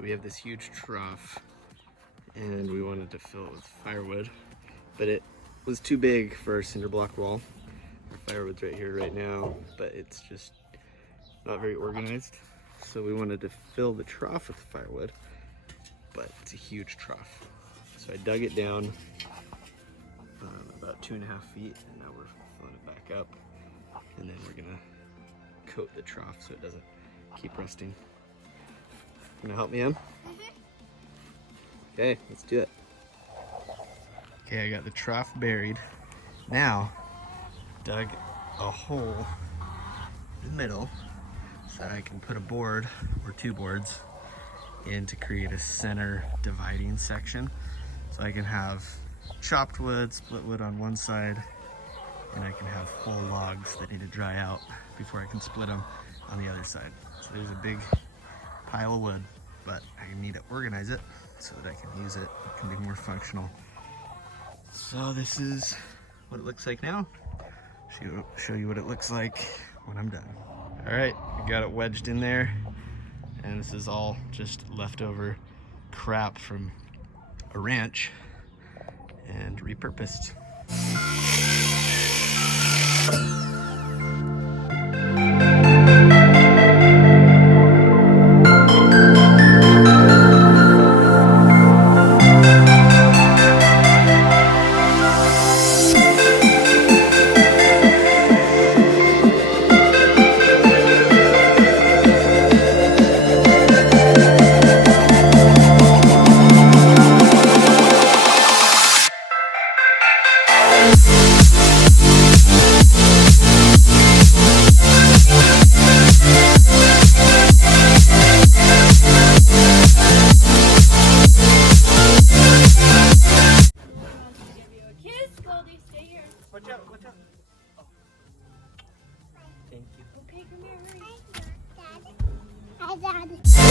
So we have this huge trough and we wanted to fill it with firewood, but it was too big for our cinder block wall. Our firewood's right here right now, but it's just not very organized. So we wanted to fill the trough with firewood, but it's a huge trough. So I dug it down about 2.5 feet, and now we're filling it back up. And then we're gonna coat the trough so it doesn't keep rusting. Gonna help me, Em? Okay, let's do it. Okay, I got the trough buried. Now, dug a hole in the middle so I can put a board or 2 boards in to create a center dividing section. So I can have chopped wood, split wood on one side, and I can have whole logs that need to dry out before I can split them on the other side. So there's a big pile of wood, but I need to organize it so that I can use it. It can be more functional. So this is what it looks like now. Show you what it looks like when I'm done. All right, I got it wedged in there, and this is all just leftover crap from a ranch and repurposed. Watch out, watch out. Oh. Thank you. Okay, come here, hurry. Hi, Dad. Hi, Dad.